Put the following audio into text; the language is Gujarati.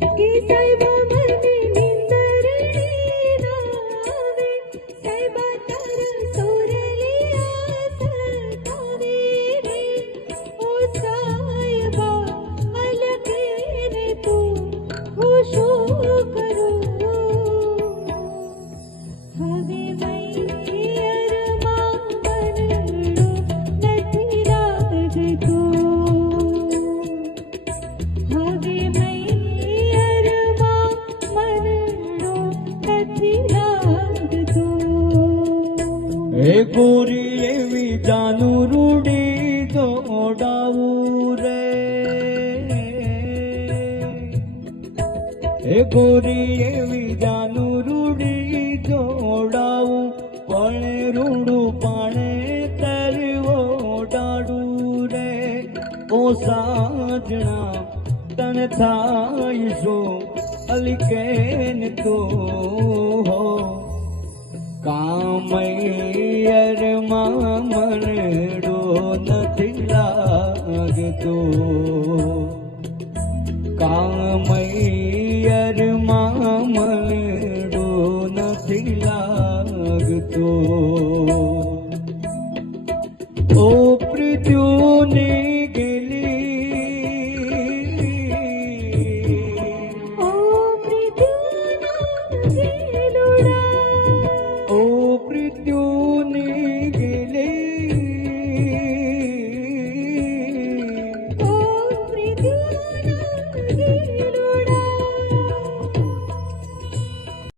કે સાહેબા મને નિંદરડી નાવે, સાહેબા તારા સોરલિયા સતાવે રે. ઓ સાહેબા અલકે રે તું હું શું કરું? હવે મૈયરમાં મનડો નથી લાગતો. હવે મૈયરમાં મનડો નથી લાગતો. એ ગોરી એવી જાનું રૂડી દોડાવું રે. એ ગોરી એવી જાનું રૂડી દોડાવું, પણ રૂડું પાણે તરવો ડાડું રે. ઓ સાજણા તન થાય શું અલિકેન તો હો, કામૈયરમાં મનડો નથી લાગતો. કામૈયરમાં મનડો નથી લાગતો. ઓ પૃથ્વીની ગેલી, ઓ પૃથ્વીના ગેલુડા, ઓ પૃથ્વીની